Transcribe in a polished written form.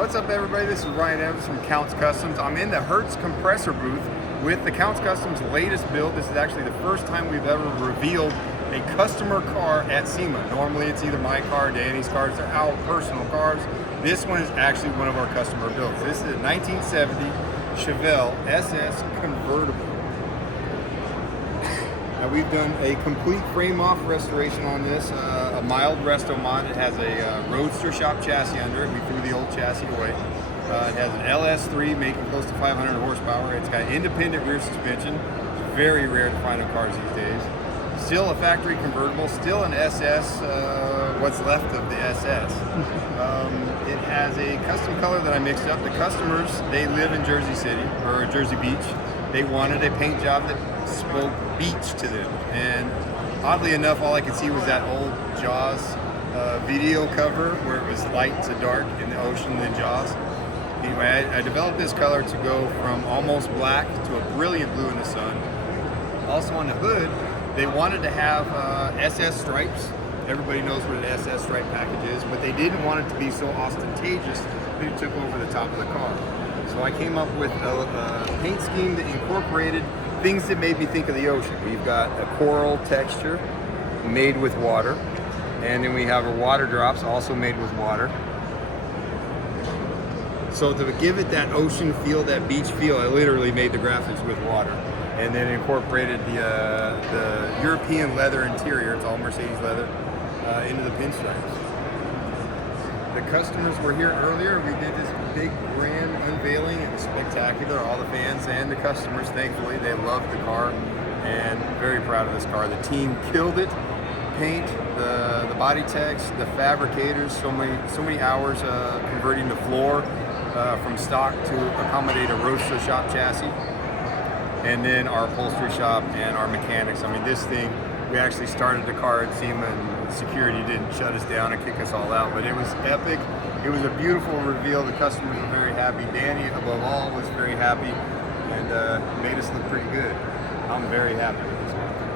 What's up, everybody? This is Ryan Evans from Counts Customs. I'm in the Hertz Compressor booth with the Counts Customs latest build. This is actually the first time we've ever revealed a customer car at SEMA. Normally it's either my car, Danny's cars, they're our personal cars. This one is actually one of our customer builds. This is a 1970 Chevelle SS Convertible. Now we've done a complete frame-off restoration on this, a mild resto mod. It has a Roadster shop chassis under it. We threw the old chassis away. It has an LS3 making close to 500 horsepower. It's got independent rear suspension. It's very rare to find on cars these days. Still a factory convertible, still an SS, what's left of the SS. It has a custom color that I mixed up. The customers, they live in Jersey City, or Jersey Beach. They wanted a paint job that spoke beach to them. And oddly enough, all I could see was that old Jaws video cover where it was light to dark in the ocean and Jaws. Anyway, I developed this color to go from almost black to a brilliant blue in the sun. Also on the hood, they wanted to have SS stripes. Everybody knows what an SS stripe package is, but they didn't want it to be so ostentatious that it took over the top of the car. So I came up with a paint scheme that incorporated things that made me think of the ocean. We've got a coral texture made with water, and then we have our water drops also made with water. So to give it that ocean feel, that beach feel, I literally made the graphics with water, and then incorporated the European leather interior, it's all Mercedes leather, into the pinstripes. The customers were here earlier. We did this big grand unveiling. It was spectacular. All the fans and the customers, thankfully, they loved the car and very proud of this car. The team killed it. Paint, the body text, the fabricators, so many hours converting the floor from stock to accommodate a Roadster shop chassis. And then our upholstery shop and our mechanics. I mean, this thing, we actually started the car at SEMA and security didn't shut us down and kick us all out, but it was epic. It was a beautiful reveal. The customers were very happy. Danny, above all, was very happy and made us look pretty good. I'm very happy with this one.